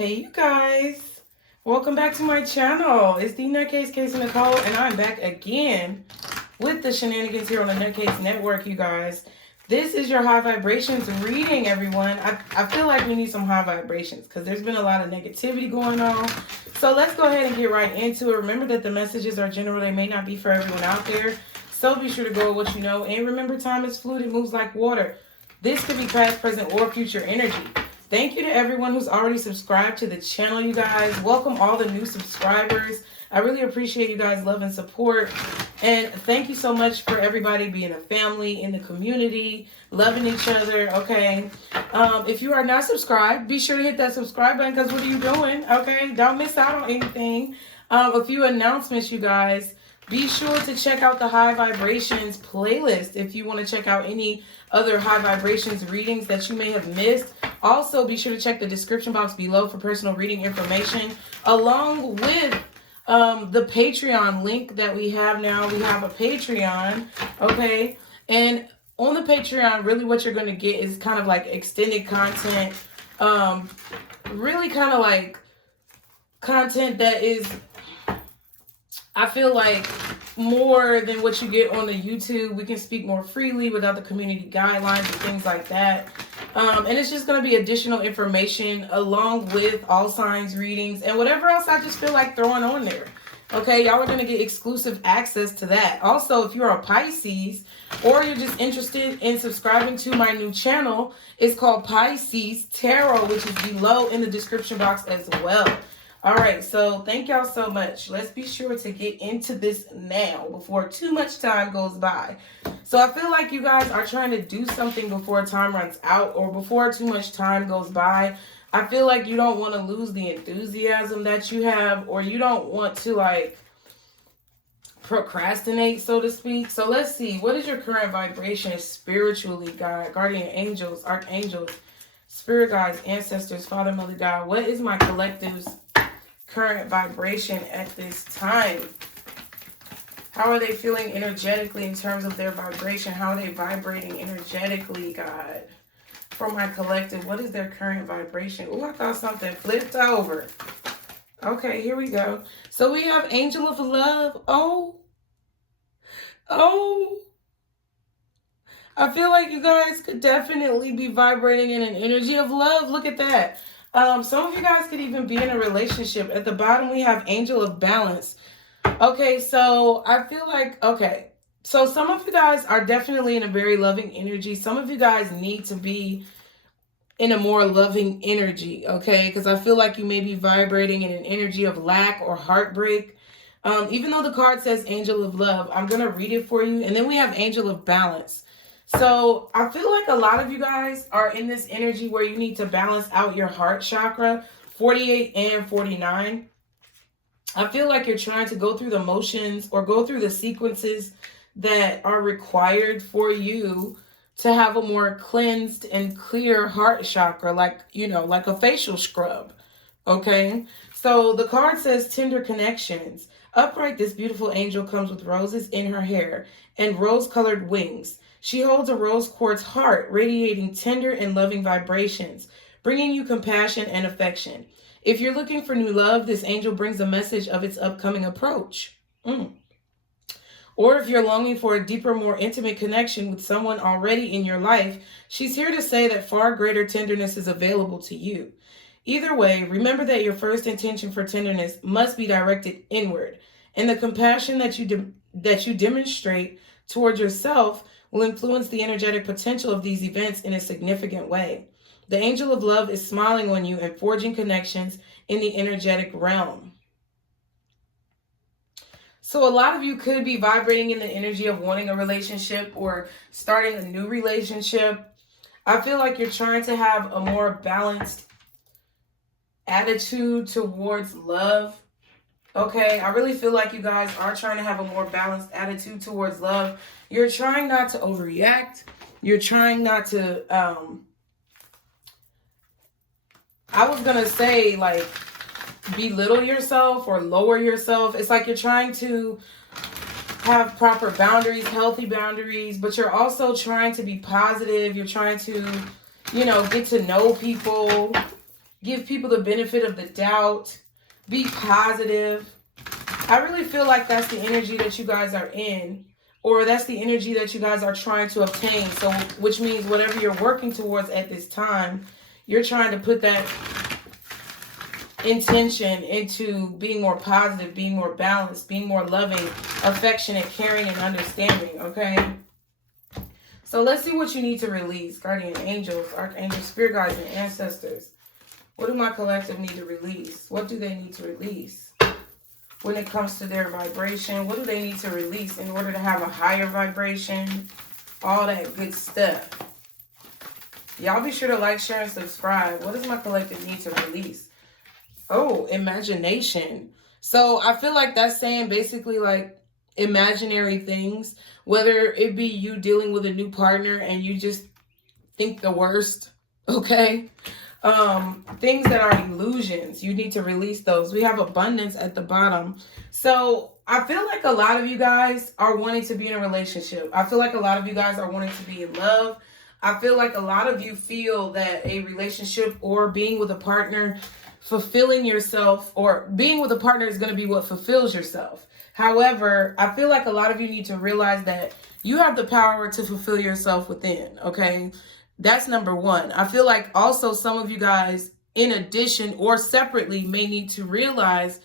Hey you guys, welcome back to my channel. It's TheNutCase, Casey Nicole, and I'm back again with the shenanigans here on the NutCase Network, you guys. This is your high vibrations reading, everyone. I feel like we need some high vibrations because there's been a lot of negativity going on. So let's go ahead and get right into it. Remember that the messages are general. They may not be for everyone out there. So be sure to go with what you know. And remember, time is fluid. It moves like water. This could be past, present, or future energy. Thank you to everyone who's already subscribed to the channel, you guys. Welcome all the new subscribers. I really appreciate you guys' love and support. And thank you so much for everybody being a family in the community, loving each other, okay? If you are not subscribed, be sure to hit that subscribe button because what are you doing, okay? Don't miss out on anything. A few announcements, you guys. Be sure to check out the High Vibrations playlist if you want to check out any other High Vibrations readings that you may have missed. Also, be sure to check the description box below for personal reading information, along with the Patreon link that we have now. We have a Patreon, okay? And on the Patreon, really what you're going to get is kind of like extended content, really kind of like content that is, I feel like, more than what you get on the YouTube. We can speak more freely without the community guidelines and things like that. And it's just going to be additional information along with all signs readings and whatever else I just feel like throwing on there. Okay, y'all are going to get exclusive access to that. Also, if you're a Pisces or you're just interested in subscribing to my new channel, it's called Pisces Tarot, which is below in the description box as well. All right, so thank y'all so much. Let's be sure to get into this now before too much time goes by. So I feel like you guys are trying to do something before time runs out or before too much time goes by. I feel like you don't want to lose the enthusiasm that you have, or you don't want to like procrastinate, so to speak. So let's see. What is your current vibration spiritually, God, guardian angels, archangels, spirit guides, ancestors, Father, Mother, God? What is my collective's current vibration at this time? How are they feeling energetically in terms of their vibration? How are they vibrating energetically, God? For my collective, what is their current vibration? Oh, I thought something flipped over. Okay, here we go. So we have Angel of Love. Oh. I feel like you guys could definitely be vibrating in an energy of love. Look at that. Some of you guys could even be in a relationship. At the bottom, we have Angel of Balance. Okay, so I feel like, okay. So some of you guys are definitely in a very loving energy. Some of you guys need to be in a more loving energy, okay? Because I feel like you may be vibrating in an energy of lack or heartbreak. Even though the card says Angel of Love, I'm going to read it for you. And then we have Angel of Balance. So I feel like a lot of you guys are in this energy where you need to balance out your heart chakra, 48 and 49. I feel like you're trying to go through the motions or go through the sequences that are required for you to have a more cleansed and clear heart chakra, like, you know, like a facial scrub. Okay. So the card says tender connections. Upright, this beautiful angel comes with roses in her hair and rose-colored wings. She holds a rose quartz heart, radiating tender and loving vibrations, bringing you compassion and affection. If you're looking for new love, this angel brings a message of its upcoming approach. Or if you're longing for a deeper, more intimate connection with someone already in your life, she's here to say that far greater tenderness is available to you. Either way, remember that your first intention for tenderness must be directed inward, and the compassion that you demonstrate towards yourself will influence the energetic potential of these events in a significant way. The Angel of Love is smiling on you and forging connections in the energetic realm. So a lot of you could be vibrating in the energy of wanting a relationship or starting a new relationship. I feel like you're trying to have a more balanced attitude towards love. Okay, I really feel like you guys are trying to have a more balanced attitude towards love. You're trying not to overreact. You're trying not to, I was going to say, like, belittle yourself or lower yourself. It's like you're trying to have proper boundaries, healthy boundaries, but you're also trying to be positive. You're trying to, you know, get to know people. give people the benefit of the doubt, be positive. I really feel like that's the energy that you guys are in, or that's the energy that you guys are trying to obtain. So, which means whatever you're working towards at this time, you're trying to put that intention into being more positive, being more balanced, being more loving, affectionate, caring, and understanding, okay? So let's see what you need to release. Guardian angels, archangels, spirit guides, and ancestors. What do my collective need to release? What do they need to release? When it comes to their vibration, what do they need to release in order to have a higher vibration? All that good stuff. Y'all be sure to like, share, and subscribe. What does my collective need to release? Oh, imagination. So I feel like that's saying basically like imaginary things, whether it be you dealing with a new partner and you just think the worst, okay? Things that are illusions, you need to release those. We have abundance at the bottom. So I feel like a lot of you guys are wanting to be in a relationship. I feel like a lot of you guys are wanting to be in love. I feel like a lot of you feel that a relationship or being with a partner, fulfilling yourself, or being with a partner is going to be what fulfills yourself. However, I feel like a lot of you need to realize that you have the power to fulfill yourself within, okay? That's number one. I feel like also some of you guys, in addition or separately, may need to realize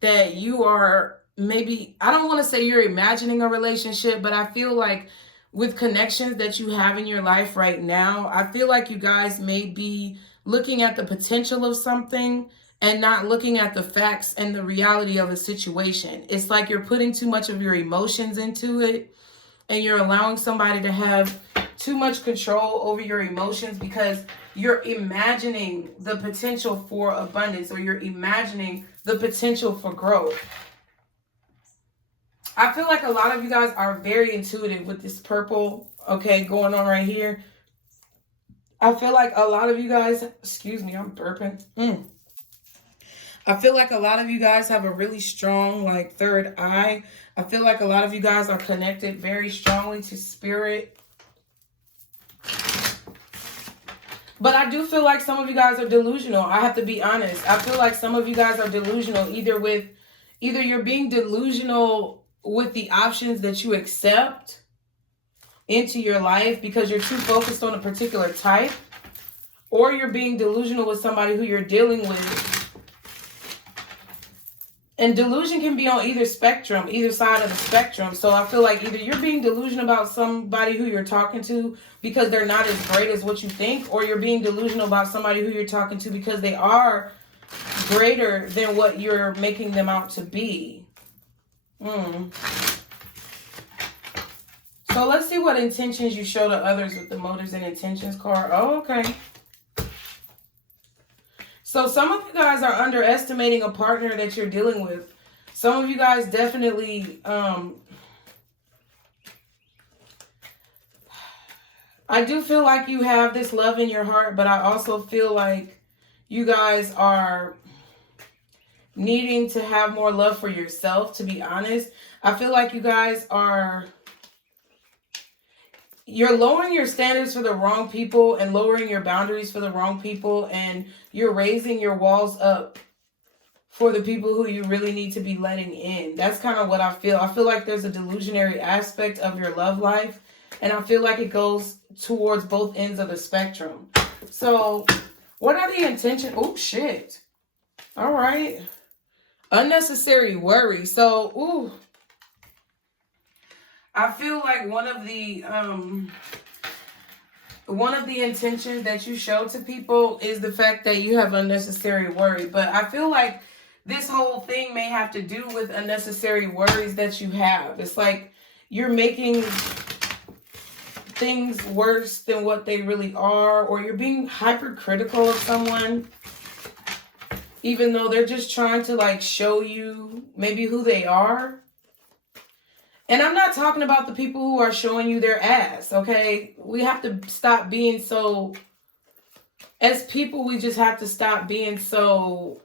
that you are maybe, I don't want to say you're imagining a relationship, but I feel like with connections that you have in your life right now, I feel like you guys may be looking at the potential of something and not looking at the facts and the reality of a situation. It's like you're putting too much of your emotions into it, and you're allowing somebody to have too much control over your emotions because you're imagining the potential for abundance, or you're imagining the potential for growth. I feel like a lot of you guys are very intuitive with this purple, okay, going on right here. I feel like a lot of you guys, excuse me, I'm burping. I feel like a lot of you guys have a really strong, like, third eye. I feel like a lot of you guys are connected very strongly to spirit. But I do feel like some of you guys are delusional. I have to be honest. I feel like some of you guys are delusional, either you're being delusional with the options that you accept into your life because you're too focused on a particular type, or you're being delusional with somebody who you're dealing with. And delusion can be on either spectrum, either side of the spectrum. So I feel like either you're being delusional about somebody who you're talking to because they're not as great as what you think, or you're being delusional about somebody who you're talking to because they are greater than what you're making them out to be. So let's see what intentions you show to others with the motives and intentions card. Oh, okay. So some of you guys are underestimating a partner that you're dealing with. Some of you guys definitely, I do feel like you have this love in your heart, but I also feel like you guys are needing to have more love for yourself, to be honest. I feel like you guys you're lowering your standards for the wrong people and lowering your boundaries for the wrong people, and you're raising your walls up for the people who you really need to be letting in. That's kind of what I feel. I feel like there's a delusionary aspect of your love life, and I feel like it goes towards both ends of the spectrum. So what are the intentions? Oh, shit. All right. Unnecessary worry. So, ooh. I feel like one of the intentions that you show to people is the fact that you have unnecessary worry. But I feel like this whole thing may have to do with unnecessary worries that you have. It's like you're making things worse than what they really are, or you're being hypercritical of someone, even though they're just trying to like show you maybe who they are. And I'm not talking about the people who are showing you their ass, okay? We have to stop being so, as people, we just have to stop being so,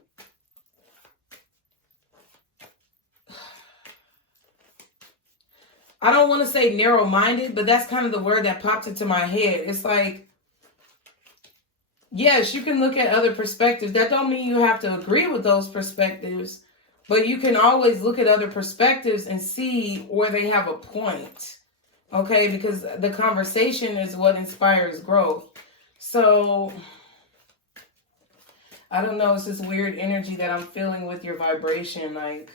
I don't want to say narrow-minded, but that's kind of the word that popped into my head. It's like, yes, you can look at other perspectives. That don't mean you have to agree with those perspectives, but you can always look at other perspectives and see where they have a point. Okay, because the conversation is what inspires growth. So, I don't know, it's this weird energy that I'm feeling with your vibration. Like,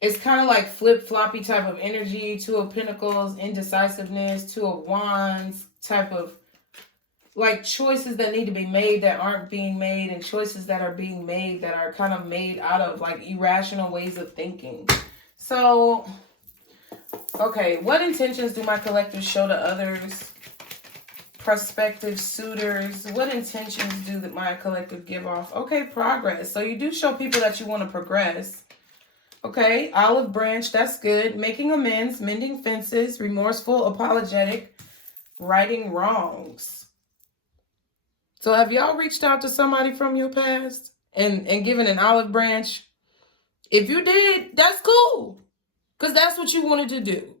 it's kind of like flip-floppy type of energy. Two of Pentacles, indecisiveness, Two of Wands type of, like, choices that need to be made that aren't being made, and choices that are being made that are kind of made out of, like, irrational ways of thinking. So, okay, what intentions do my collective show to others? Prospective suitors, what intentions do that my collective give off? Okay, progress. So you do show people that you want to progress. Okay, olive branch, that's good. Making amends, mending fences, remorseful, apologetic, righting wrongs. So have y'all reached out to somebody from your past and given an olive branch? If you did, that's cool, because that's what you wanted to do.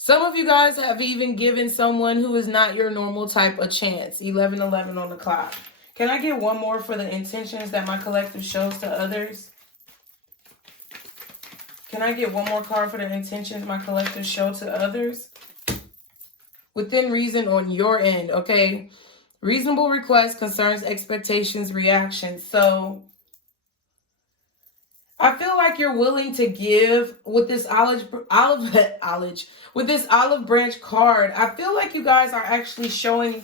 Some of you guys have even given someone who is not your normal type a chance. 11:11 on the clock. Can I get one more for the intentions that my collective shows to others? Can I get one more card for the intentions my collective show to others? Within reason on your end, okay? Reasonable request, concerns, expectations, reactions. So I feel like you're willing to give with this olive branch card. I feel like you guys are actually showing,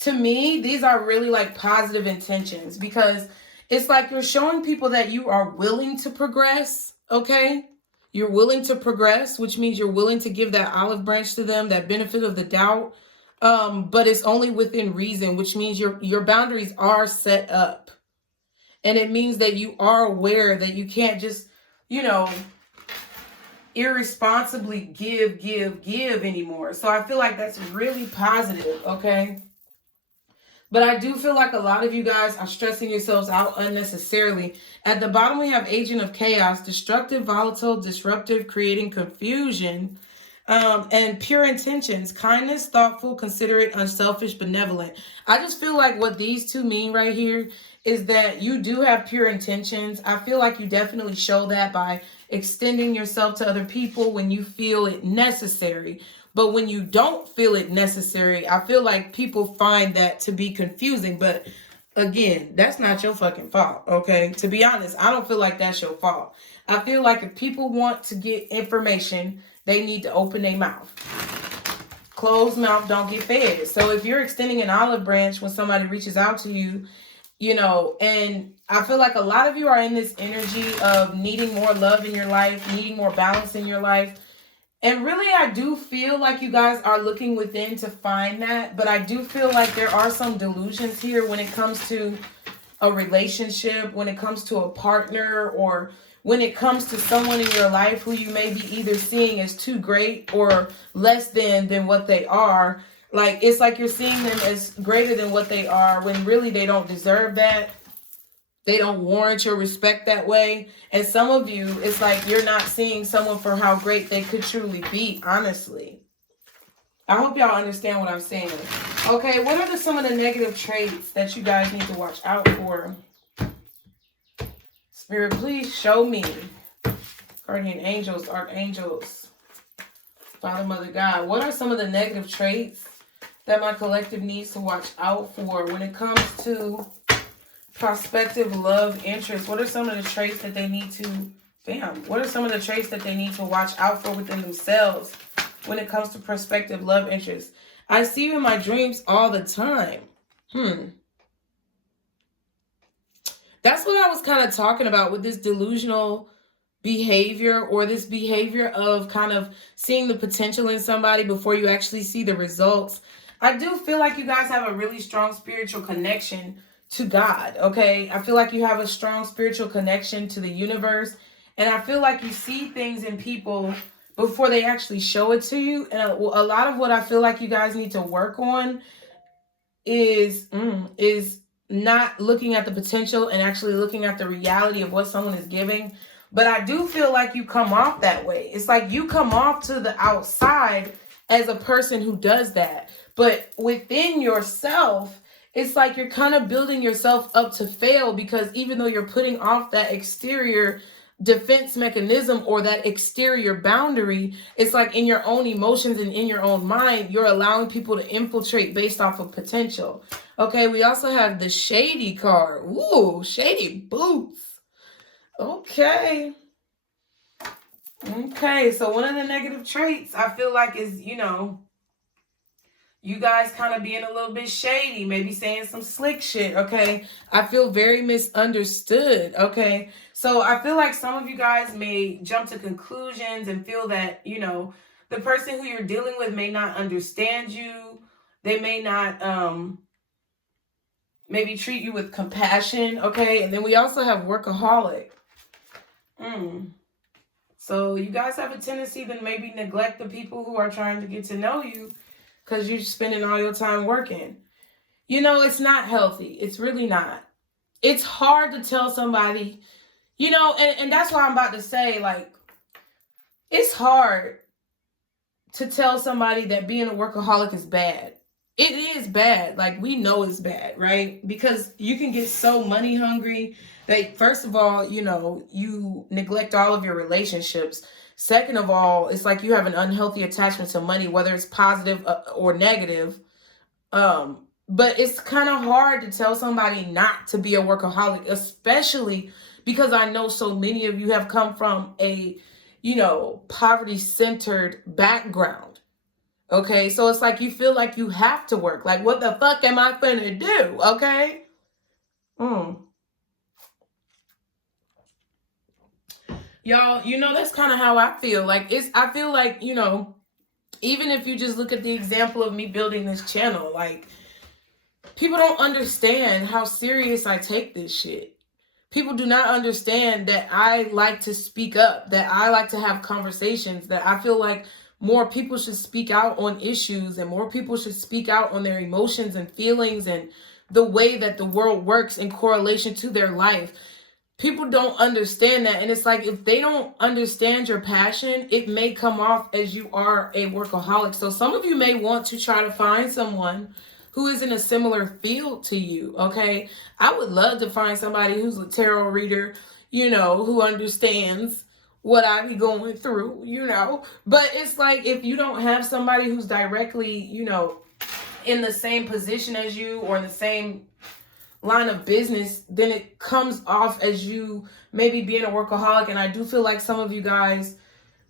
to me, these are really like positive intentions, because it's like you're showing people that you are willing to progress, okay? You're willing to progress, which means you're willing to give that olive branch to them, that benefit of the doubt. But it's only within reason, which means your boundaries are set up. And it means that you are aware that you can't just, irresponsibly give anymore. So I feel like that's really positive, okay? But I do feel like a lot of you guys are stressing yourselves out unnecessarily. At the bottom, we have Agent of Chaos, destructive, volatile, disruptive, creating confusion, and pure intentions, kindness, thoughtful, considerate, unselfish, benevolent. I just feel like what these two mean right here is that you do have pure intentions. I feel like you definitely show that by extending yourself to other people when you feel it necessary. But when you don't feel it necessary, I feel like people find that to be confusing. But again, that's not your fucking fault, okay? To be honest, I don't feel like that's your fault. I feel like if people want to get information, they need to open their mouth. Closed mouth don't get fed. So if you're extending an olive branch when somebody reaches out to you, and I feel like a lot of you are in this energy of needing more love in your life, needing more balance in your life. And really, I do feel like you guys are looking within to find that. But I do feel like there are some delusions here when it comes to a relationship, when it comes to a partner, or when it comes to someone in your life who you may be either seeing as too great or less than what they are. Like, it's like you're seeing them as greater than what they are, when really they don't deserve that. They don't warrant your respect that way. And some of you, it's like you're not seeing someone for how great they could truly be, honestly. I hope y'all understand what I'm saying. Okay, what are some of the negative traits that you guys need to watch out for? Spirit, please show me. Guardian angels, archangels, Father, Mother, God. What are some of the negative traits that my collective needs to watch out for when it comes to prospective love interest? What are some of the traits that they need to, what are some of the traits that they need to watch out for within themselves when it comes to prospective love interest? I see you in my dreams all the time. That's what I was kind of talking about with this delusional behavior, or this behavior of kind of seeing the potential in somebody before you actually see the results. I do feel like you guys have a really strong spiritual connection to God, okay? I feel like you have a strong spiritual connection to the universe, and I feel like you see things in people before they actually show it to you. And a lot of what I feel like you guys need to work on is not looking at the potential and actually looking at the reality of what someone is giving. But I do feel like you come off that way. It's like you come off to the outside as a person who does that. But within yourself, it's like you're kind of building yourself up to fail, because even though you're putting off that exterior defense mechanism or that exterior boundary, it's like in your own emotions and in your own mind, you're allowing people to infiltrate based off of potential. Okay, we also have the shady card. Ooh, shady boots. Okay. Okay, so one of the negative traits I feel like is, you guys kind of being a little bit shady, maybe saying some slick shit, okay? I feel very misunderstood, okay? So I feel like some of you guys may jump to conclusions and feel that, the person who you're dealing with may not understand you. They may not maybe treat you with compassion, okay? And then we also have workaholic. So you guys have a tendency to maybe neglect the people who are trying to get to know you, because you're spending all your time working. It's not healthy. It's really not. It's hard to tell somebody, and that's why I'm about to say, like, it's hard to tell somebody that being a workaholic is bad. It is bad. Like, we know it's bad, right? Because you can get so money hungry that, first of all, you neglect all of your relationships. Second of all, it's like you have an unhealthy attachment to money, whether it's positive or negative. But it's kind of hard to tell somebody not to be a workaholic, especially because I know so many of you have come from a, poverty-centered background. Okay, so it's like you feel like you have to work. Like, what the fuck am I finna do? Okay? Y'all, that's kind of how I feel. Like, I feel like, even if you just look at the example of me building this channel, like, people don't understand how serious I take this shit. People do not understand that I like to speak up, that I like to have conversations, that I feel like more people should speak out on issues, and more people should speak out on their emotions and feelings and the way that the world works in correlation to their life. People don't understand that. And it's like, if they don't understand your passion, it may come off as you are a workaholic. So some of you may want to try to find someone who is in a similar field to you, okay? I would love to find somebody who's a tarot reader, who understands what I be going through, But it's like, if you don't have somebody who's directly, in the same position as you or in the same line of business, then it comes off as you maybe being a workaholic. And I do feel like some of you guys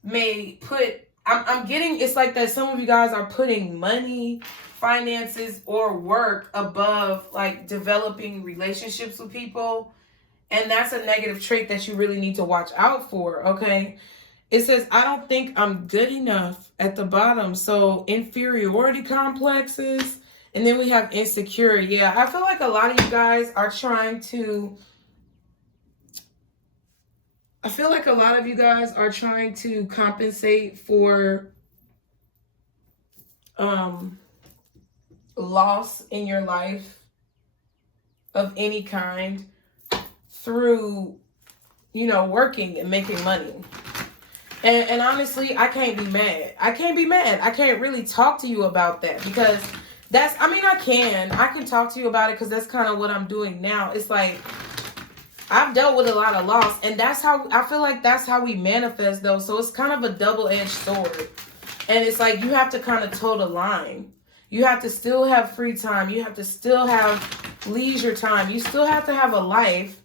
may put, I'm getting, it's like that some of you guys are putting money, finances, or work above like developing relationships with people. And that's a negative trait that you really need to watch out for, okay? It says, I don't think I'm good enough at the bottom. So inferiority complexes. And then we have insecurity. Yeah, I feel like a lot of you guys are trying to, compensate for loss in your life of any kind through, working and making money. And honestly, I can't be mad. I can't really talk to you about that, because I can talk to you about it, because that's kind of what I'm doing now. It's like, I've dealt with a lot of loss, and I feel like that's how we manifest, though. So it's kind of a double-edged sword. And it's like, you have to kind of toe the line. You have to still have free time. You have to still have leisure time. You still have to have a life.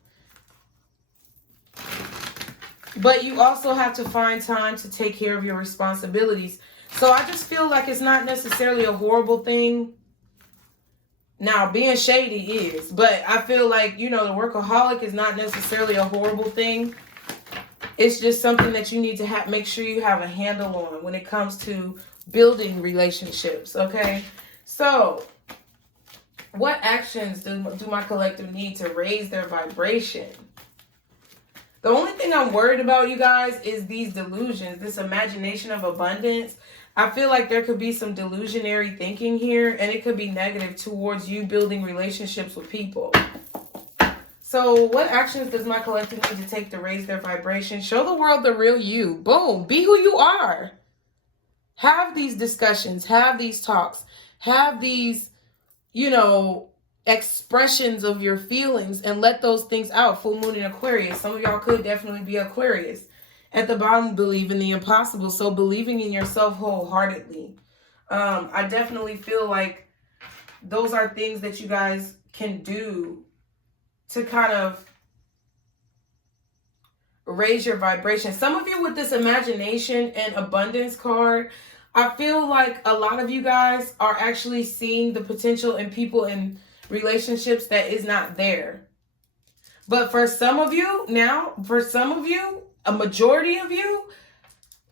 But you also have to find time to take care of your responsibilities. So I just feel like it's not necessarily a horrible thing. Now, being shady is. But I feel like, the workaholic is not necessarily a horrible thing. It's just something that you need to make sure you have a handle on when it comes to building relationships, okay? So, what actions do my collective need to raise their vibration? The only thing I'm worried about, you guys, is these delusions, this imagination of abundance. I feel like there could be some delusionary thinking here, and it could be negative towards you building relationships with people. So what actions does my collective need to take to raise their vibration? Show the world the real you. Boom. Be who you are. Have these discussions. Have these talks. Have these, expressions of your feelings and let those things out. Full moon in Aquarius. Some of y'all could definitely be Aquarius. At the bottom, believe in the impossible. So believing in yourself wholeheartedly. I definitely feel like those are things that you guys can do to kind of raise your vibration. Some of you with this imagination and abundance card, I feel like a lot of you guys are actually seeing the potential in people in relationships that is not there. But for some of you, a majority of you,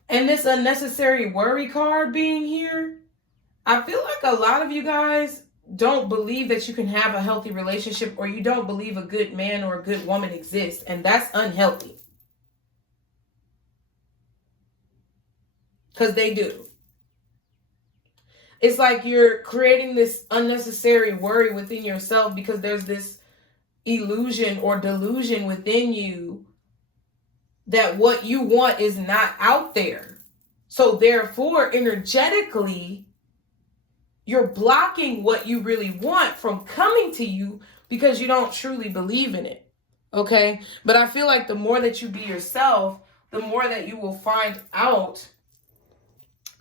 and this unnecessary worry card being here, I feel like a lot of you guys don't believe that you can have a healthy relationship, or you don't believe a good man or a good woman exists, and that's unhealthy. Because they do. It's like you're creating this unnecessary worry within yourself because there's this illusion or delusion within you that what you want is not out there. So therefore, energetically, you're blocking what you really want from coming to you because you don't truly believe in it. Okay? But I feel like the more that you be yourself, the more that you will find out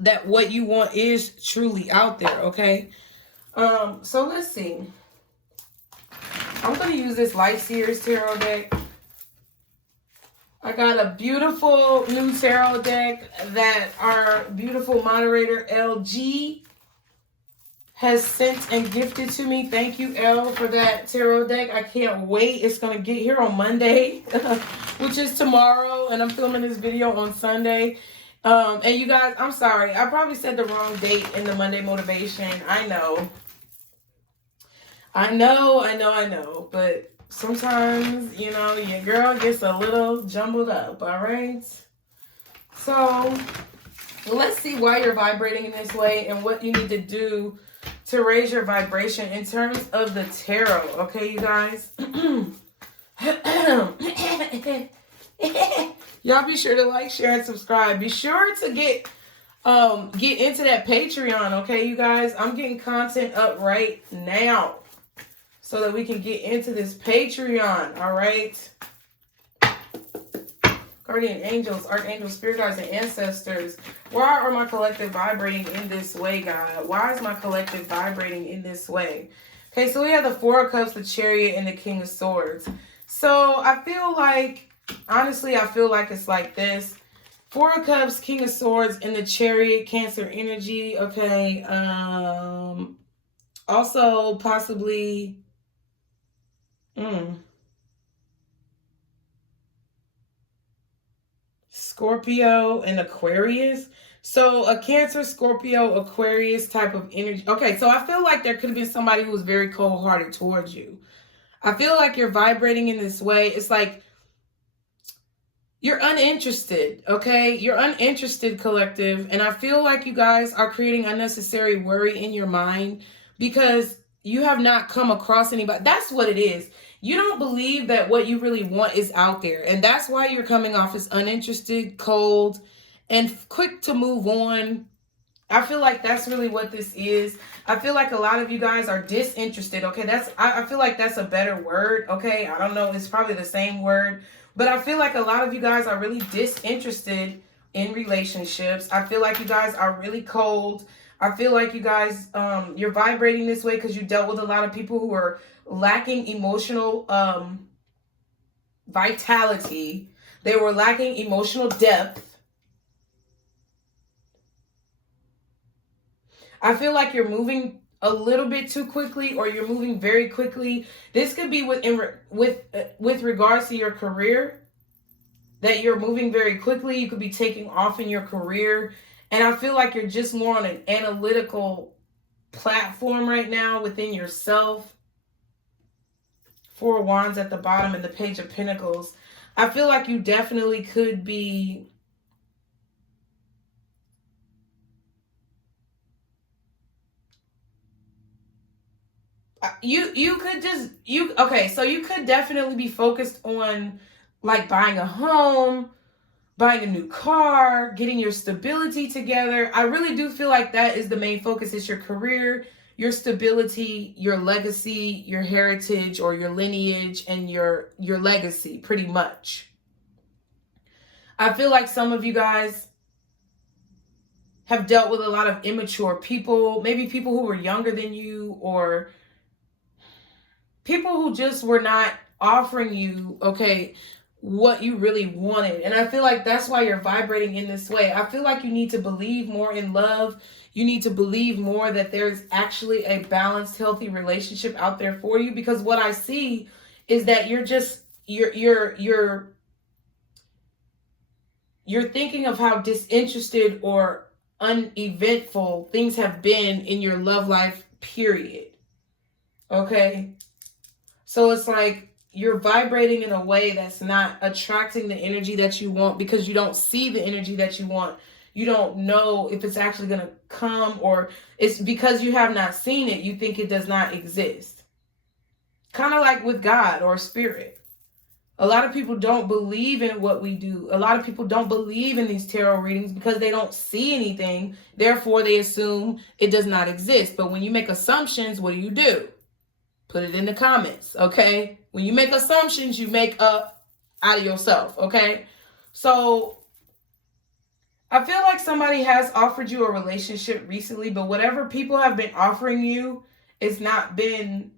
that what you want is truly out there. Okay? So let's see. I'm going to use this Light Seers Tarot deck. I got a beautiful new tarot deck that our beautiful moderator LG has sent and gifted to me. Thank you, L, for that tarot deck. I can't wait. It's going to get here on Monday, which is tomorrow, and I'm filming this video on Sunday. And you guys, I'm sorry. I probably said the wrong date in the Monday motivation. I know. But sometimes, you know, your girl gets a little jumbled up, all right? So let's see why you're vibrating in this way and what you need to do to raise your vibration in terms of the tarot. Okay, you guys? Y'all be sure to like, share, and subscribe. Be sure to get into that Patreon, okay, you guys? I'm getting content up right now so that we can get into this Patreon, all right? Guardian angels, archangels, spirit guides, and ancestors. Why are my collective vibrating in this way, God? Why is my collective vibrating in this way? Okay, so we have the Four of Cups, the Chariot, and the King of Swords. So I feel like, honestly, I feel like it's like this. Four of Cups, King of Swords, and the Chariot, Cancer energy. Okay, also possibly... Scorpio and Aquarius. So a Cancer, Scorpio, Aquarius type of energy. Okay, so I feel like there could have been somebody who was very cold-hearted towards you. I feel like you're vibrating in this way. It's like you're uninterested, okay? You're uninterested, collective. And I feel like you guys are creating unnecessary worry in your mind because you have not come across anybody. That's what it is. You don't believe that what you really want is out there. And that's why you're coming off as uninterested, cold, and quick to move on. I feel like that's really what this is. I feel like a lot of you guys are disinterested. Okay, I feel like that's a better word. Okay, I don't know. It's probably the same word. But I feel like a lot of you guys are really disinterested in relationships. I feel like you guys are really cold. I feel like you guys, you're vibrating this way because you dealt with a lot of people who are lacking emotional vitality. They were lacking emotional depth. I feel like you're moving a little bit too quickly, or you're moving very quickly. This could be with regards to your career, that you're moving very quickly. You could be taking off in your career. And I feel like you're just more on an analytical platform right now within yourself. Four of Wands at the bottom and the Page of Pentacles. I feel like you definitely could be okay, so you could definitely be focused on like buying a home, buying a new car, getting your stability together. I really do feel like that is the main focus. It's your career, your stability, your legacy, your heritage, or your lineage, and your legacy, pretty much. I feel like some of you guys have dealt with a lot of immature people, maybe people who were younger than you, or people who just were not offering you, okay, what you really wanted. And I feel like that's why you're vibrating in this way. I feel like you need to believe more in love. You need to believe more that there's actually a balanced, healthy relationship out there for you, because what I see is that you're thinking of how disinterested or uneventful things have been in your love life, period. Okay? So it's like you're vibrating in a way that's not attracting the energy that you want, because you don't see the energy that you want. You don't know if it's actually going to come, or it's because you have not seen it, you think it does not exist. Kind of like with God or spirit. A lot of people don't believe in what we do. A lot of people don't believe in these tarot readings because they don't see anything. Therefore, they assume it does not exist. But when you make assumptions, what do? Put it in the comments, okay? When you make assumptions, you make up out of yourself, okay? So I feel like somebody has offered you a relationship recently, but whatever people have been offering you, it's not been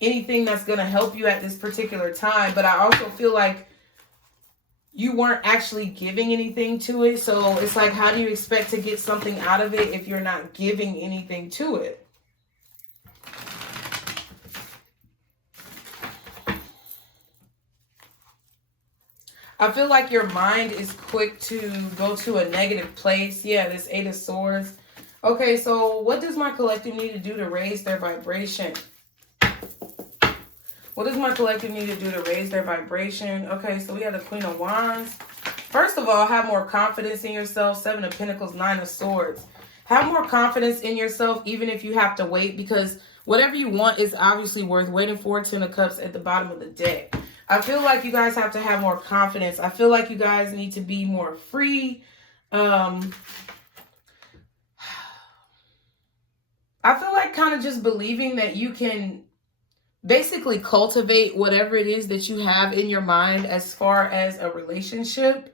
anything that's going to help you at this particular time. But I also feel like you weren't actually giving anything to it. So it's like, how do you expect to get something out of it if you're not giving anything to it? I feel like your mind is quick to go to a negative place. Yeah, this 8 of Swords. Okay, so what does my collective need to do to raise their vibration? What does my collective need to do to raise their vibration? Okay, so we have the Queen of Wands. First of all, have more confidence in yourself. 7 of Pentacles, 9 of Swords. Have more confidence in yourself, even if you have to wait, because whatever you want is obviously worth waiting for. 10 of Cups at the bottom of the deck. I feel like you guys have to have more confidence. I feel like you guys need to be more free. I feel like kind of just believing that you can basically cultivate whatever it is that you have in your mind as far as a relationship.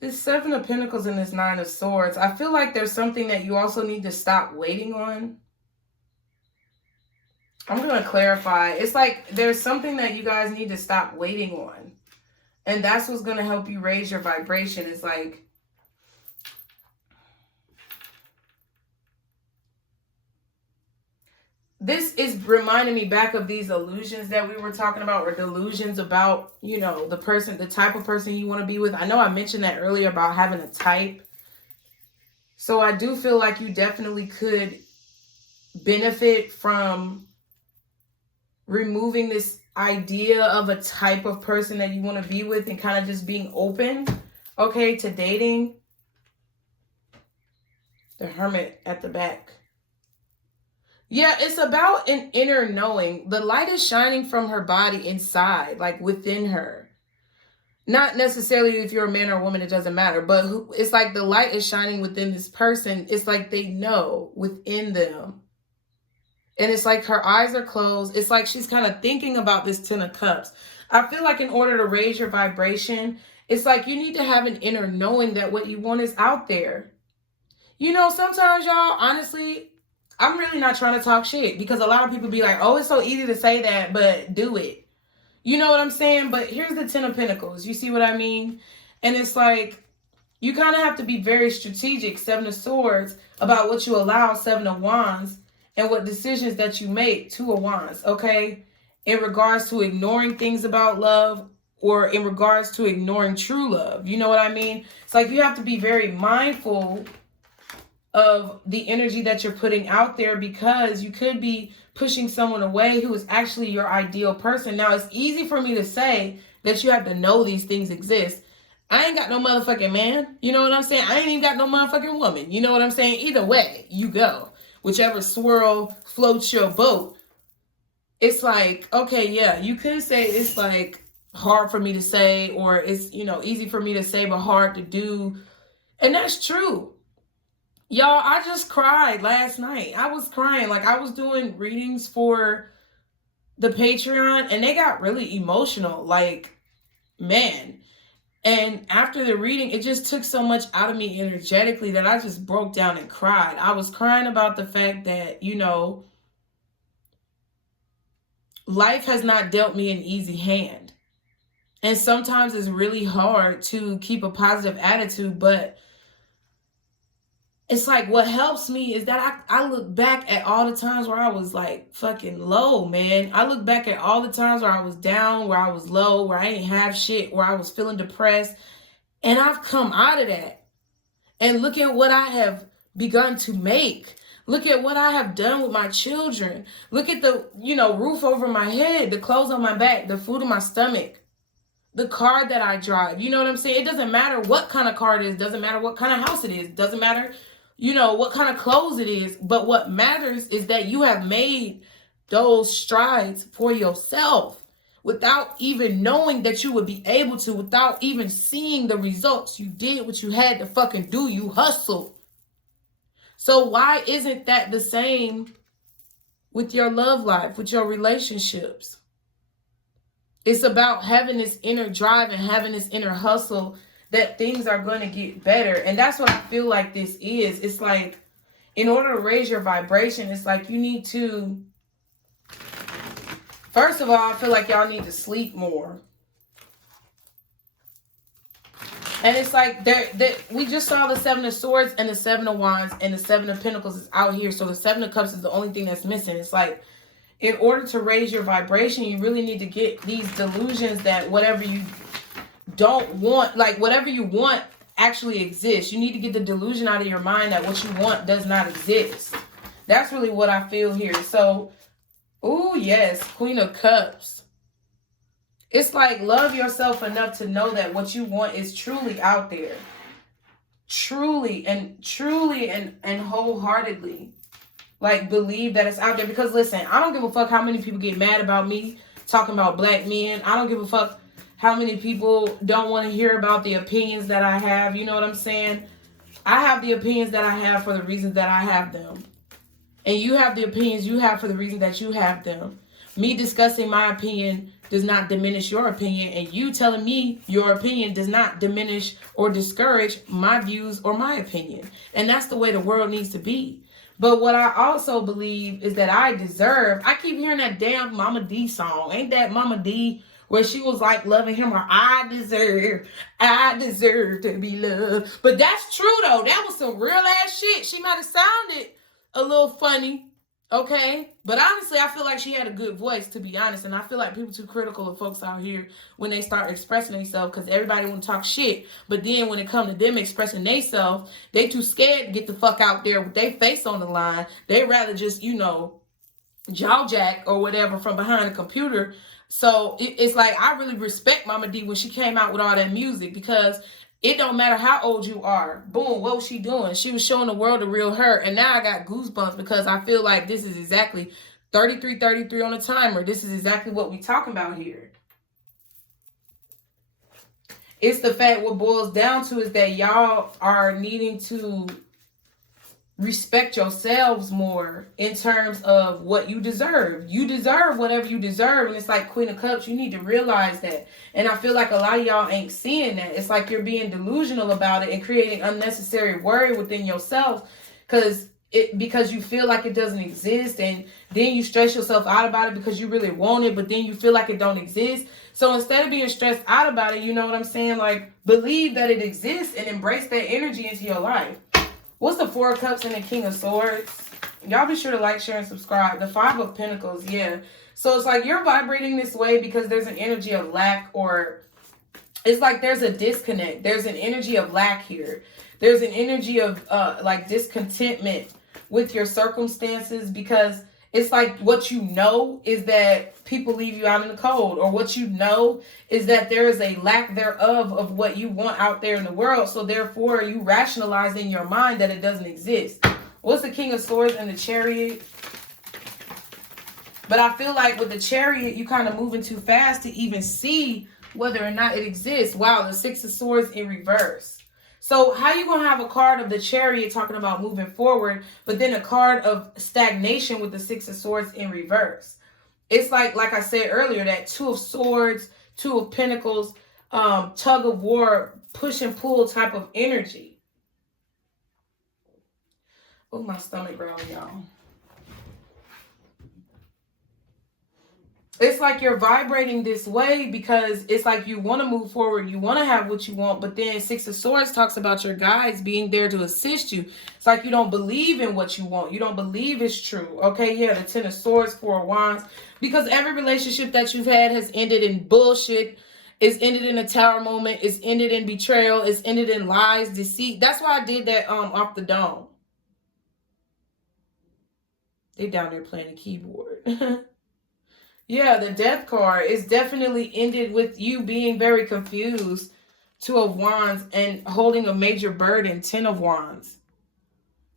This 7 of Pentacles and this 9 of Swords, I feel like there's something that you also need to stop waiting on. I'm going to clarify. It's like there's something that you guys need to stop waiting on. And that's what's going to help you raise your vibration. It's like, this is reminding me back of these illusions that we were talking about, or delusions about, you know, the person, the type of person you want to be with. I know I mentioned that earlier about having a type. So I do feel like you definitely could benefit from removing this idea of a type of person that you want to be with and kind of just being open, okay, to dating. The Hermit at the back. Yeah, it's about an inner knowing. The light is shining from her body inside, like within her. Not necessarily if you're a man or a woman, it doesn't matter. But it's like the light is shining within this person. It's like they know within them. And it's like her eyes are closed. It's like she's kind of thinking about this 10 of Cups. I feel like in order to raise your vibration, it's like you need to have an inner knowing that what you want is out there. You know, sometimes y'all, honestly, I'm really not trying to talk shit, because a lot of people be like, oh, it's so easy to say that, but do it. You know what I'm saying? But here's the 10 of Pentacles. You see what I mean? And it's like, you kind of have to be very strategic, 7 of Swords, about what you allow, 7 of Wands, and what decisions that you make, 2 of Wands, okay? In regards to ignoring things about love, or in regards to ignoring true love. You know what I mean? It's like you have to be very mindful of the energy that you're putting out there, because you could be pushing someone away who is actually your ideal person. Now, it's easy for me to say that you have to know these things exist. I ain't got no motherfucking man. You know what I'm saying? I ain't even got no motherfucking woman. You know what I'm saying? Either way, you go. Whichever swirl floats your boat. It's like, okay, yeah, you could say it's like hard for me to say, or it's, you know, easy for me to say but hard to do. And that's true. Y'all, I just cried last night. I was crying. Like, I was doing readings for the Patreon and they got really emotional. Like, man. And after the reading, it just took so much out of me energetically that I just broke down and cried. I was crying about the fact that, you know, life has not dealt me an easy hand. And sometimes it's really hard to keep a positive attitude, but it's like what helps me is that I look back at all the times where I was like fucking low, man. I look back at all the times where I was down, where I was low, where I ain't have shit, where I was feeling depressed. And I've come out of that. And look at what I have begun to make. Look at what I have done with my children. Look at the, you know, roof over my head, the clothes on my back, the food in my stomach, the car that I drive. You know what I'm saying? It doesn't matter what kind of car it is. Doesn't matter what kind of house it is. Doesn't matter, you know, what kind of clothes it is. But what matters is that you have made those strides for yourself without even knowing that you would be able to, without even seeing the results. You did what you had to fucking do. You hustled. So why isn't that the same with your love life, with your relationships? It's about having this inner drive and having this inner hustle that things are going to get better. And that's what I feel like this is. It's like, in order to raise your vibration, it's like you need to, first of all, I feel like y'all need to sleep more. And it's like we just saw the Seven of Swords and the Seven of Wands and the Seven of Pentacles is out here. So the Seven of Cups is the only thing that's missing. It's like, in order to raise your vibration, you really need to get these delusions that whatever you don't want, like whatever you want actually exists. You need to get the delusion out of your mind that what you want does not exist. That's really what I feel here. So, ooh, yes, Queen of Cups. It's like, love yourself enough to know that what you want is truly out there. Truly and wholeheartedly. Like, believe that it's out there. Because, listen, I don't give a fuck how many people get mad about me talking about black men. I don't give a fuck how many people don't want to hear about the opinions that I have. You know what I'm saying? I have the opinions that I have for the reasons that I have them. And you have the opinions you have for the reason that you have them. Me discussing my opinion does not diminish your opinion, and you telling me your opinion does not diminish or discourage my views or my opinion. And that's the way the world needs to be. But what I also believe is that I deserve, I keep hearing that damn Mama D song. Ain't that Mama D where she was like loving him, or I deserve to be loved. But that's true though. That was some real ass shit. She might have sounded a little funny. Okay, but honestly, I feel like she had a good voice, to be honest, and I feel like people too critical of folks out here when they start expressing themselves, because everybody want to talk shit, but then when it comes to them expressing themselves, they too scared to get the fuck out there with their face on the line. They rather just, you know, jaw jack or whatever from behind the computer. So it's like, I really respect Mama D when she came out with all that music, because it don't matter how old you are. Boom, what was she doing? She was showing the world the real her. And now I got goosebumps because I feel like this is exactly 33 on the timer. This is exactly what we talking about here. It's the fact what boils down to is that y'all are needing to respect yourselves more in terms of what you deserve. You deserve whatever you deserve. And it's like Queen of Cups, you need to realize that. And I feel like a lot of y'all ain't seeing that. It's like you're being delusional about it and creating unnecessary worry within yourself because you feel like it doesn't exist, and then you stress yourself out about it because you really want it, but then you feel like it don't exist. So instead of being stressed out about it, you know what I'm saying? Like, believe that it exists and embrace that energy into your life. What's the Four of Cups and the King of Swords? Y'all be sure to like, share, and subscribe. The Five of Pentacles, yeah. So it's like you're vibrating this way because there's an energy of lack, or it's like there's a disconnect. There's an energy of lack here. There's an energy of like discontentment with your circumstances, because it's like what you know is that people leave you out in the cold, or what you know is that there is a lack thereof of what you want out there in the world. So therefore you rationalize in your mind that it doesn't exist. What's the King of Swords and the Chariot? But I feel like with the Chariot, you kind of moving too fast to even see whether or not it exists. Wow, the Six of Swords in reverse. So how you going to have a card of the Chariot talking about moving forward, but then a card of stagnation with the Six of Swords in reverse? It's like I said earlier, that Two of Swords, Two of Pentacles, tug of war, push and pull type of energy. Oh, my stomach growling, y'all. It's like you're vibrating this way because it's like you want to move forward. You want to have what you want. But then Six of Swords talks about your guides being there to assist you. It's like you don't believe in what you want. You don't believe it's true. Okay, yeah, the Ten of Swords, Four of Wands. Because every relationship that you've had has ended in bullshit. It's ended in a tower moment. It's ended in betrayal. It's ended in lies, deceit. That's why I did that off the dome. They down there playing the keyboard. Yeah, the Death card is definitely ended with you being very confused. Two of Wands and holding a major burden. Ten of Wands.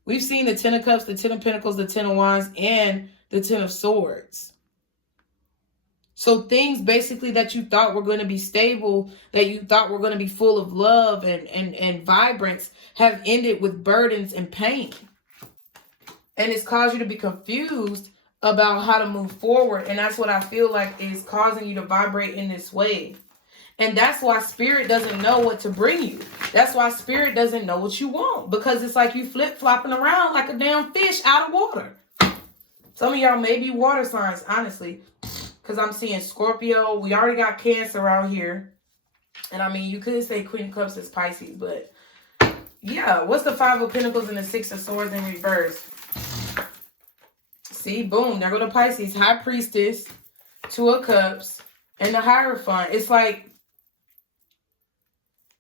We've seen the Ten of Cups, the Ten of Pentacles, the Ten of Wands, and the Ten of Swords. So things basically that you thought were going to be stable, that you thought were going to be full of love and vibrance, have ended with burdens and pain. And it's caused you to be confused about how to move forward. And that's what I feel like is causing you to vibrate in this way. And that's why Spirit doesn't know what to bring you. That's why Spirit doesn't know what you want. Because it's like you flip-flopping around like a damn fish out of water. Some of y'all may be water signs, honestly. Because I'm seeing Scorpio. We already got Cancer around here. And I mean, you could say Queen of Cups is Pisces. But yeah, what's the Five of Pentacles and the Six of Swords in reverse? See, boom, there go the Pisces. High Priestess, Two of Cups, and the Hierophant. It's like,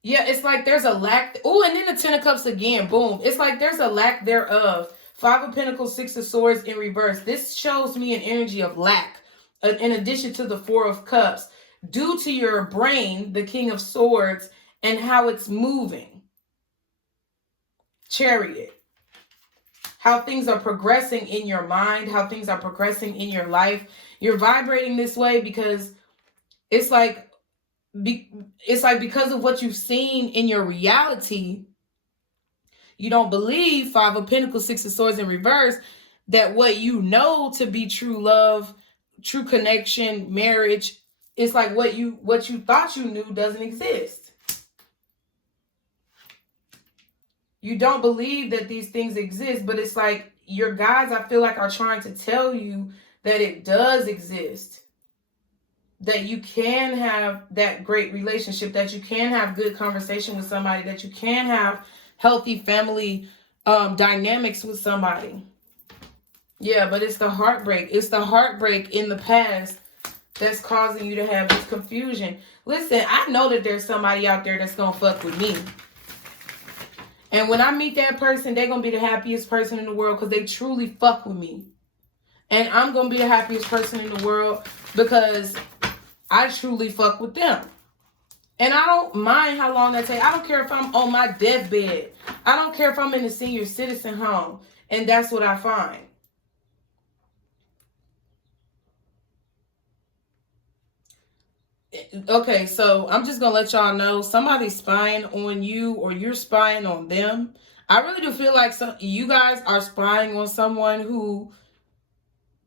yeah, it's like there's a lack. Oh, and then the Ten of Cups again. Boom. It's like there's a lack thereof. Five of Pentacles, Six of Swords in reverse. This shows me an energy of lack. In addition to the Four of Cups. Due to your brain, the King of Swords, and how it's moving. Chariot. How things are progressing in your mind, how things are progressing in your life. You're vibrating this way because it's like because of what you've seen in your reality, you don't believe Five of Pentacles, Six of Swords in reverse, that what you know to be true love, true connection, marriage, it's like what you thought you knew doesn't exist. You don't believe that these things exist, but it's like your guides, I feel like, are trying to tell you that it does exist. That you can have that great relationship, that you can have good conversation with somebody, that you can have healthy family dynamics with somebody. Yeah, but it's the heartbreak. It's the heartbreak in the past that's causing you to have this confusion. Listen, I know that there's somebody out there that's going to fuck with me. And when I meet that person, they're going to be the happiest person in the world because they truly fuck with me. And I'm going to be the happiest person in the world because I truly fuck with them. And I don't mind how long that takes. I don't care if I'm on my deathbed. I don't care if I'm in a senior citizen home. And that's what I find. Okay, so I'm just going to let y'all know somebody's spying on you or you're spying on them. I really do feel like you guys are spying on someone who,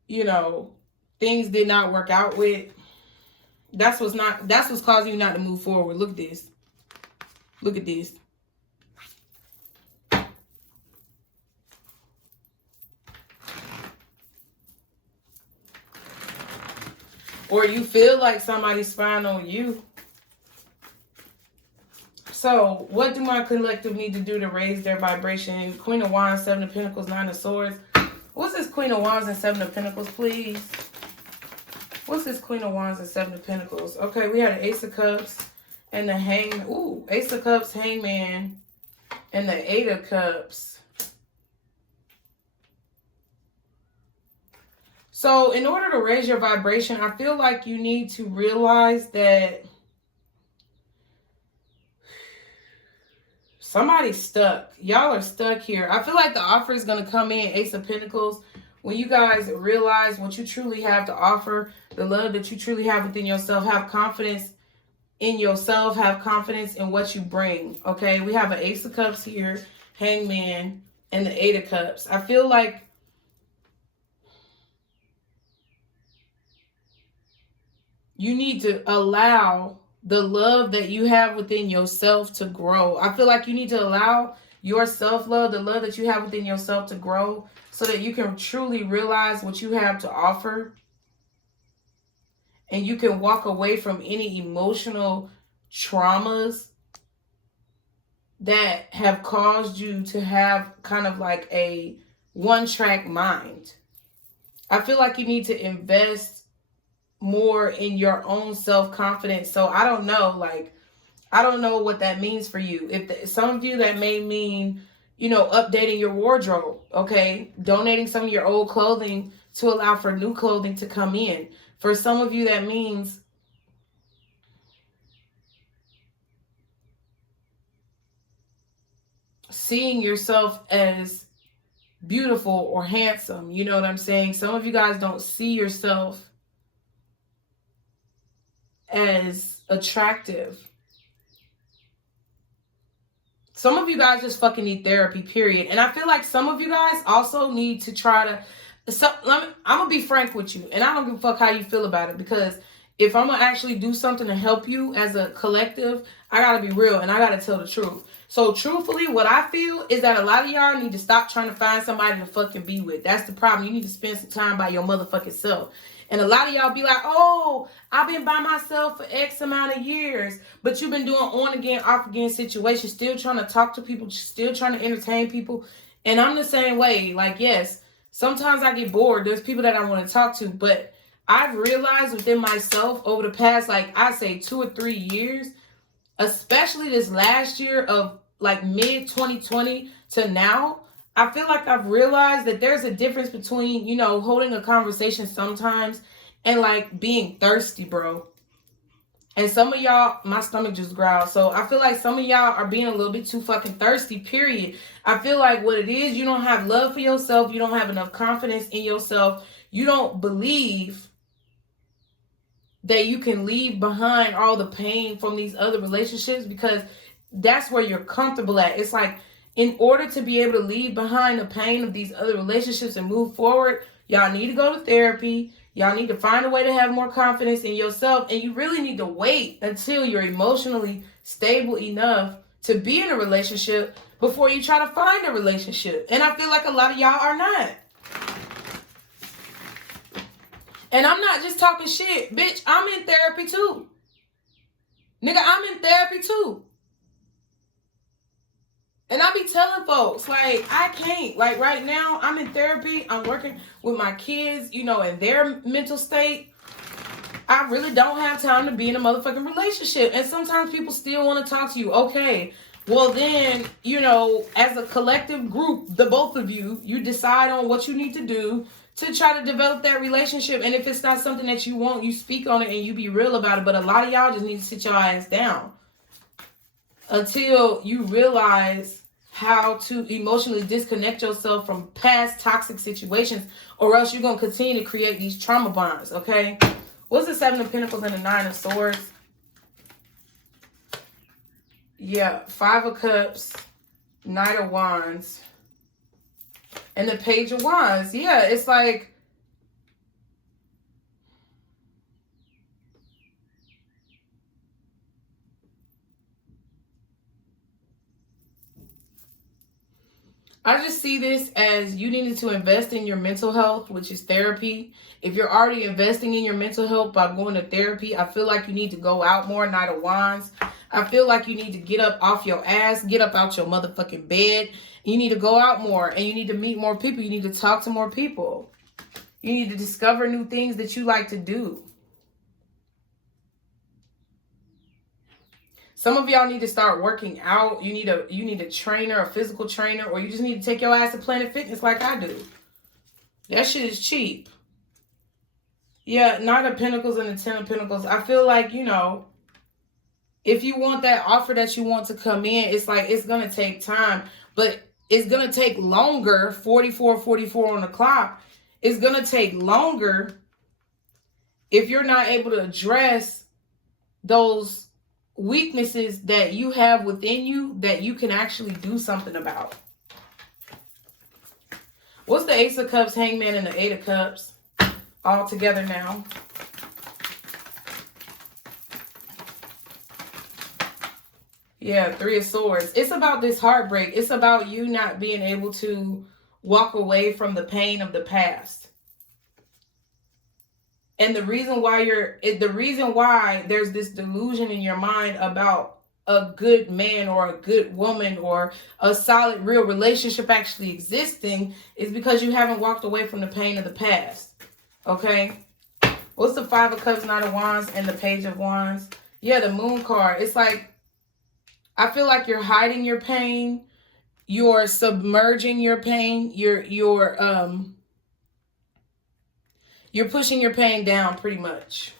you know, things did not work out with. That's what's causing you not to move forward. Look at this. Look at this. Or you feel like somebody's spying on you. So, what do my collective need to do to raise their vibration? Queen of Wands, Seven of Pentacles, Nine of Swords. What's this Queen of Wands and Seven of Pentacles, please? What's this Queen of Wands and Seven of Pentacles? Okay, we had an Ace of Cups and the Hangman. Ooh, Ace of Cups, Hangman, and the Eight of Cups. So in order to raise your vibration, I feel like you need to realize that somebody's stuck. Y'all are stuck here. I feel like the offer is going to come in, Ace of Pentacles. When you guys realize what you truly have to offer, the love that you truly have within yourself, have confidence in yourself, have confidence in what you bring. Okay, we have an Ace of Cups here, Hangman, and the Eight of Cups. I feel like you need to allow the love that you have within yourself to grow. I feel like you need to allow your self-love, the love that you have within yourself to grow so that you can truly realize what you have to offer. And you can walk away from any emotional traumas that have caused you to have kind of like a one-track mind. I feel like you need to invest more in your own self-confidence. So I don't know, like, I don't know what that means for you. If some of you, that may mean, you know, updating your wardrobe, okay? Donating some of your old clothing to allow for new clothing to come in. For some of you, that means seeing yourself as beautiful or handsome. You know what I'm saying? Some of you guys don't see yourself as attractive. Some of you guys just fucking need therapy, period. And I feel like some of you guys also need to try to... I'm going to be frank with you. And I don't give a fuck how you feel about it. Because if I'm going to actually do something to help you as a collective, I got to be real and I got to tell the truth. So truthfully, what I feel is that a lot of y'all need to stop trying to find somebody to fucking be with. That's the problem. You need to spend some time by your motherfucking self. And a lot of y'all be like, oh, I've been by myself for X amount of years. But you've been doing on again, off again situations, still trying to talk to people, still trying to entertain people. And I'm the same way. Like, yes, sometimes I get bored. There's people that I want to talk to. But I've realized within myself over the past, like, I say 2 or 3 years, especially this last year of like mid 2020 to now, I feel like I've realized that there's a difference between, you know, holding a conversation sometimes and like being thirsty, bro. And some of y'all, my stomach just growled. So I feel like some of y'all are being a little bit too fucking thirsty, period. I feel like what it is, you don't have love for yourself. You don't have enough confidence in yourself. You don't believe that you can leave behind all the pain from these other relationships because that's where you're comfortable at. It's like, in order to be able to leave behind the pain of these other relationships and move forward, y'all need to go to therapy. Y'all need to find a way to have more confidence in yourself. And you really need to wait until you're emotionally stable enough to be in a relationship before you try to find a relationship. And I feel like a lot of y'all are not. And I'm not just talking shit. Bitch, I'm in therapy too. Nigga, I'm in therapy too. And I be telling folks, like, I can't. Like, right now, I'm in therapy. I'm working with my kids, you know, in their mental state. I really don't have time to be in a motherfucking relationship. And sometimes people still want to talk to you. Okay, well then, you know, as a collective group, the both of you, you decide on what you need to do to try to develop that relationship. And if it's not something that you want, you speak on it and you be real about it. But a lot of y'all just need to sit your ass down until you realize how to emotionally disconnect yourself from past toxic situations, or else you're going to continue to create these trauma bonds, okay? What's the 7 of Pentacles and the 9 of Swords? Yeah, 5 of Cups, Knight of Wands, and the Page of Wands. Yeah, it's like, I just see this as you needed to invest in your mental health, which is therapy. If you're already investing in your mental health by going to therapy, I feel like you need to go out more, Knight of Wands. I feel like you need to get up off your ass, get up out your motherfucking bed. You need to go out more and you need to meet more people. You need to talk to more people. You need to discover new things that you like to do. Some of y'all need to start working out. You need a trainer, a physical trainer, or you just need to take your ass to Planet Fitness like I do. That shit is cheap. Yeah, Knight of Pentacles and the 10 of Pentacles. I feel like, you know, if you want that offer that you want to come in, it's like it's going to take time. But it's going to take longer, 44 on the clock. It's going to take longer if you're not able to address those weaknesses that you have within you that you can actually do something about. What's the Ace of Cups, Hangman, and the Eight of Cups all together now? Yeah, Three of Swords. It's about this heartbreak. It's about you not being able to walk away from the pain of the past. And the reason why there's this delusion in your mind about a good man or a good woman or a solid real relationship actually existing is because you haven't walked away from the pain of the past. Okay? What's the Five of Cups, Knight of Wands, and the Page of Wands? Yeah, the Moon card. It's like, I feel like you're hiding your pain. You're submerging your pain. You're pushing your pain down pretty much.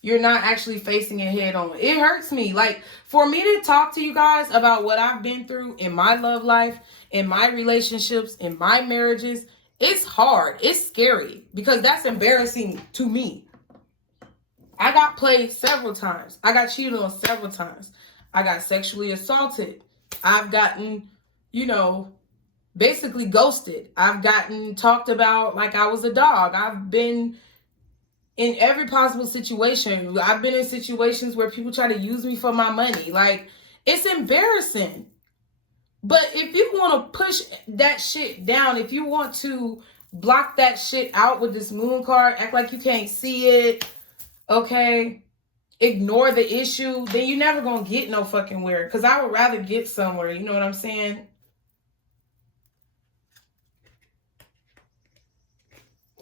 You're not actually facing it head on. It hurts me. Like, for me to talk to you guys about what I've been through in my love life, in my relationships, in my marriages, it's hard. It's scary because that's embarrassing to me. I got played several times. I got cheated on several times. I got sexually assaulted. I've gotten, basically ghosted. I've gotten talked about like I was a dog. I've been in every possible situation. I've been in situations where people try to use me for my money. Like, it's embarrassing. But if you want to push that shit down, if you want to block that shit out with this Moon card, act like you can't see it, okay, ignore the issue, then you're never going to get no fucking where. Because I would rather get somewhere. You know what I'm saying?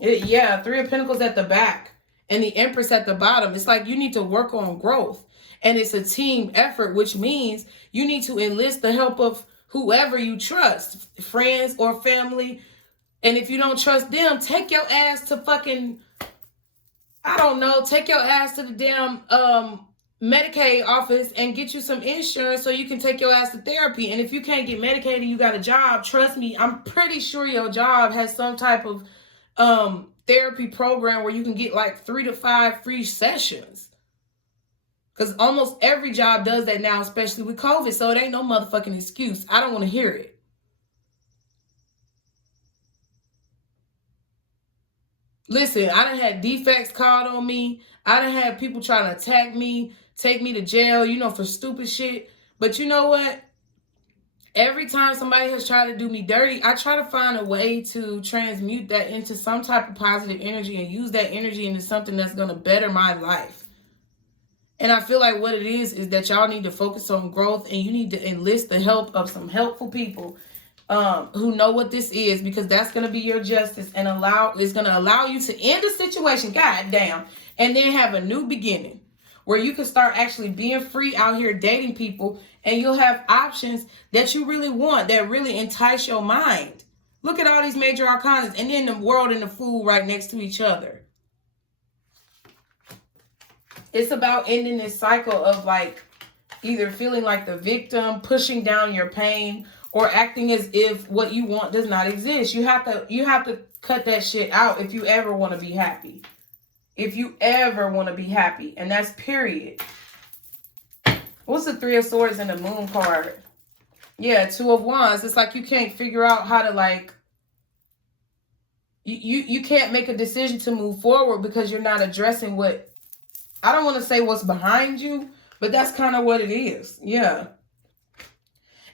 Yeah, Three of Pentacles at the back and the Empress at the bottom. It's like you need to work on growth. And it's a team effort, which means you need to enlist the help of whoever you trust, friends or family. And if you don't trust them, take your ass to fucking, I don't know, take your ass to the damn Medicaid office and get you some insurance so you can take your ass to therapy. And if you can't get medicated, you got a job, trust me, I'm pretty sure your job has some type of therapy program where you can get like 3 to 5 free sessions. Because almost every job does that now, especially with COVID. So it ain't no motherfucking excuse. I don't want to hear it. Listen, I done had defects called on me. I done had people trying to attack me, take me to jail, for stupid shit. But you know what? Every time somebody has tried to do me dirty, I try to find a way to transmute that into some type of positive energy and use that energy into something that's going to better my life. And I feel like what it is that y'all need to focus on growth, and you need to enlist the help of some helpful people who know what this is, because that's going to be your justice and it's going to allow you to end the situation, goddamn, and then have a new beginning where you can start actually being free out here dating people, and you'll have options that you really want, that really entice your mind. Look at all these major arcanas, and then the World and the Fool right next to each other. It's about ending this cycle of like either feeling like the victim, pushing down your pain, or acting as if what you want does not exist. You have to cut that shit out if you ever want to be happy. If you ever want to be happy, and that's period. What's the Three of Swords and the Moon card? Yeah, Two of Wands. It's like you can't figure out how to like, you can't make a decision to move forward because you're not addressing what, I don't want to say what's behind you, but that's kind of what it is. Yeah.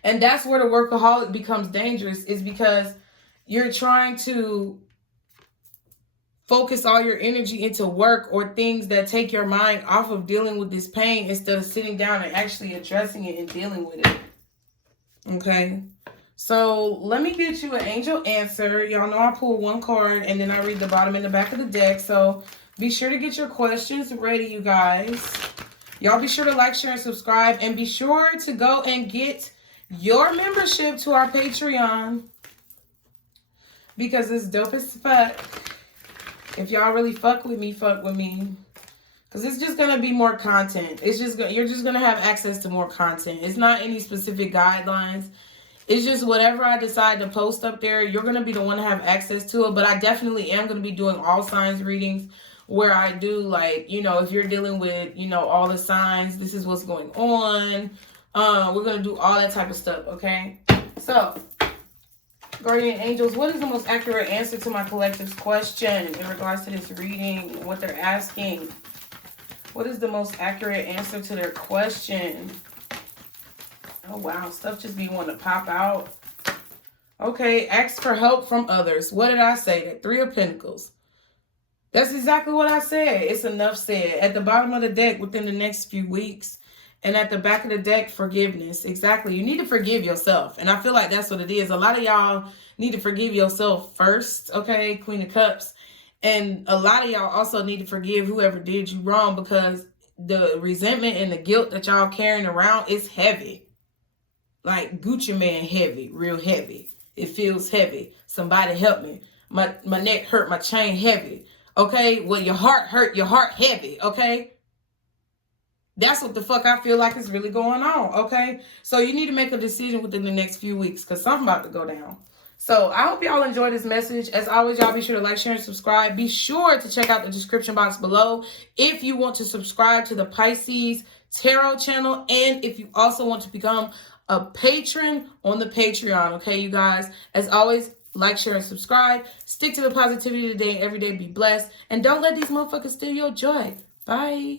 And that's where the workaholic becomes dangerous, is because you're trying to focus all your energy into work or things that take your mind off of dealing with this pain instead of sitting down and actually addressing it and dealing with it. Okay. So let me get you an angel answer. Y'all know I pull one card and then I read the bottom and the back of the deck. So be sure to get your questions ready, you guys. Y'all be sure to like, share, and subscribe. And be sure to go and get your membership to our Patreon, because it's dope as fuck. If y'all really fuck with me. Because it's just going to be more content. You're just going to have access to more content. It's not any specific guidelines. It's just whatever I decide to post up there, you're going to be the one to have access to it. But I definitely am going to be doing all signs readings where I do like, you know, if you're dealing with, you know, all the signs, this is what's going on. We're going to do all that type of stuff, okay? So, guardian angels, what is the most accurate answer to my collective's question in regards to this reading, what they're asking? What is the most accurate answer to their question? Oh, wow. Stuff just be wanting to pop out. Okay, ask for help from others. What did I say? That 3 of Pentacles. That's exactly what I said. It's enough said. At the bottom of the deck, within the next few weeks. And at the back of the deck, forgiveness. Exactly. You need to forgive yourself. And I feel like that's what it is. A lot of y'all need to forgive yourself first. Okay, Queen of Cups. And a lot of y'all also need to forgive whoever did you wrong, because the resentment and the guilt that y'all carrying around is heavy. Like Gucci Man heavy, real heavy. It feels heavy. Somebody help me. My neck hurt, my chain heavy. Okay? Well, your heart hurt, your heart heavy. Okay? That's what the fuck I feel like is really going on. Okay? So you need to make a decision within the next few weeks, because something about to go down. So I hope y'all enjoyed this message. As always, y'all be sure to like, share, and subscribe. Be sure to check out the description box below if you want to subscribe to the Pisces Tarot channel, and if you also want to become a patron on the Patreon. Okay, you guys? As always, like, share, and subscribe. Stick to the positivity today and every day. Be blessed. And don't let these motherfuckers steal your joy. Bye.